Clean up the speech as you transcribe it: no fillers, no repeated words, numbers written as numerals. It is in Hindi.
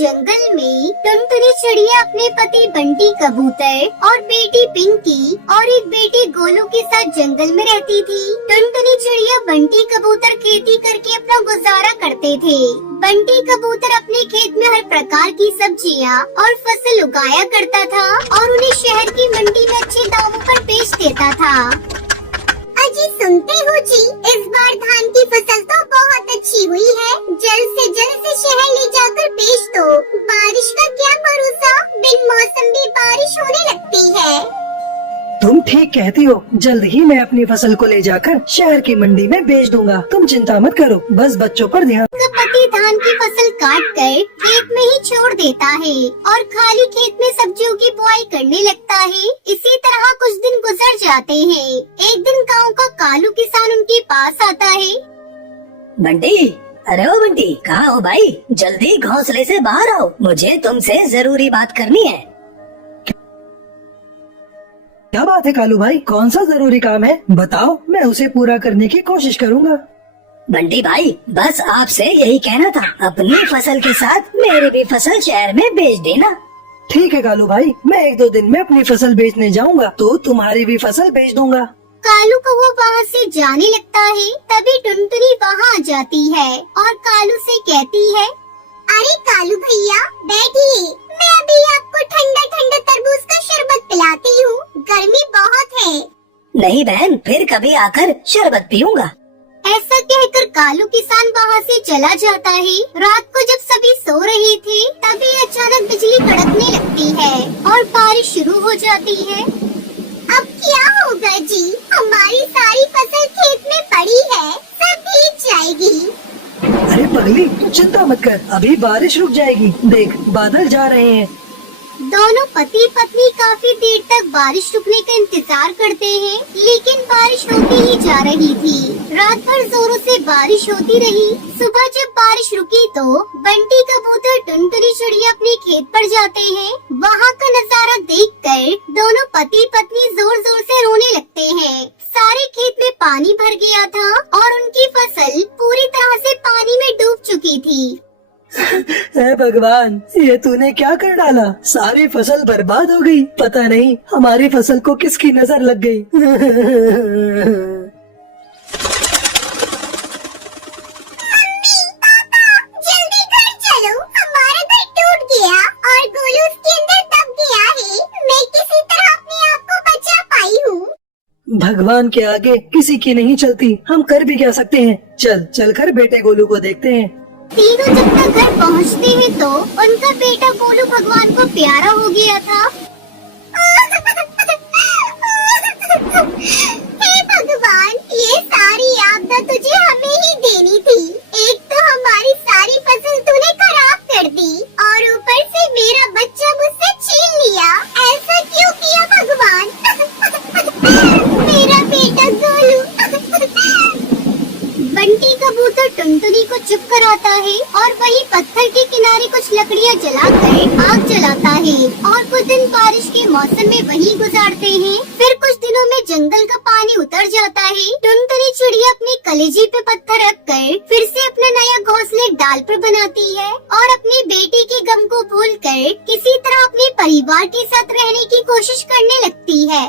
जंगल में टुनटुनी चिड़िया अपने पति बंटी कबूतर और बेटी पिंकी और एक बेटे गोलू के साथ जंगल में रहती थी। टुनटुनी चिड़िया बंटी कबूतर खेती करके अपना गुजारा करते थे। बंटी कबूतर अपने खेत में हर प्रकार की सब्जियां और फसल उगाया करता था और उन्हें शहर की मंडी में अच्छे दामों पर बेच देता था। अजी सुनते हो जी, इस बार धान की फसल तो बहुत अच्छी हुई है। जल्द से शहर ले जाकर बेच दो। बारिश का क्या भरोसा, बिन मौसम भी बारिश होने लगती है। तुम ठीक कहती हो, जल्द ही मैं अपनी फसल को ले जाकर शहर की मंडी में बेच दूंगा। तुम चिंता मत करो, बस बच्चों पर ध्यान। पति धान की फसल काट कर खेत में ही छोड़ देता है और खाली खेत में सब्जियों की बुआई करने लगता है। इसी तरह कुछ दिन गुजर जाते हैं। एक दिन गांव का कालू किसान उनके पास आता है। बंटी, अरे ओ बंटी, कहाँ हो भाई? जल्दी घोंसले से बाहर आओ, मुझे तुमसे जरूरी बात करनी है। क्या बात है कालू भाई, कौन सा जरूरी काम है? बताओ, मैं उसे पूरा करने की कोशिश करूंगा। बंटी भाई, बस आपसे यही कहना था, अपनी फसल के साथ मेरी भी फसल शहर में बेच देना। ठीक है कालू भाई, मैं 1-2 दिन में अपनी फसल बेचने जाऊंगा तो तुम्हारी भी फसल बेच दूंगा। कालू को वो वहाँ से जाने लगता है। तभी टुनटुनी वहाँ आ जाती है और कालू से कहती है, अरे कालू भैया बैठिए, मैं अभी आपको ठंडा ठंडा तरबूज का शरबत पिलाती हूँ। गर्मी बहुत है। नहीं बहन, फिर कभी आकर शरबत पीऊंगा। ऐसा कहकर कालू किसान वहाँ से चला जाता है। रात को जब सभी सो रहे थे, तभी अचानक बिजली कड़कने लगती है और बारिश शुरू हो जाती है। अब क्या होगा जी? हमारी सारी फसल खेत में पड़ी है, सब भीग जाएगी। अरे पगली, तू चिंता मत कर, अभी बारिश रुक जाएगी। देख, बादल जा रहे हैं। दोनों पति पत्नी काफी देर तक बारिश रुकने का इंतजार करते हैं, लेकिन बारिश होती ही जा रही थी। रात भर जोरों से बारिश होती रही। सुबह जब बारिश रुकी तो बंटी कबूतर टुनटुनी चिड़िया अपने खेत पर जाते हैं। वहाँ का नजारा देखकर दोनों पति पत्नी जोर जोर से रोने लगते हैं। सारे खेत में पानी भर गया था और उनकी फसल पूरी तरह से पानी में डूब चुकी थी। हे भगवान, ये तूने क्या कर डाला? सारी फसल बर्बाद हो गई। पता नहीं हमारी फसल को किसकी नजर लग गई। जल्दी घर चलो, हमारा घर टूट गया और गोलू उसके अंदर दब गया है। मैं किसी तरह अपने आप को बचा पाई हूँ। भगवान के आगे किसी की नहीं चलती, हम कर भी क्या सकते हैं। चल कर बेटे गोलू को देखते हैं। तीनों जब तक घर पहुँचते हैं तो उनका बेटा गोलू भगवान को प्यारा हो गया था। हे भगवान, ये सारी आपदा तुझे हमें ही देनी थी। एक तो हमारी सारी फसल तूने खराब कर दी और ऊपर से मेरा बच्चा मुझसे छीन लिया। ऐसा क्यों किया भगवान? मेरा बेटा गोलू। बंटी कबूतर टुनटुनी को चुप कराता है और वही पत्थर के किनारे कुछ लकड़ियाँ जलाकर आग जलाता है और कुछ दिन बारिश के मौसम में वही गुजारते हैं। फिर कुछ दिनों में जंगल का पानी उतर जाता है। टुनटुनी चिड़िया अपने कलेजे पे पत्थर रख कर फिर से अपना नया घोंसले डाल पर बनाती है और अपने बेटे के गम को भूल कर किसी तरह अपने परिवार के साथ रहने की कोशिश करने लगती है।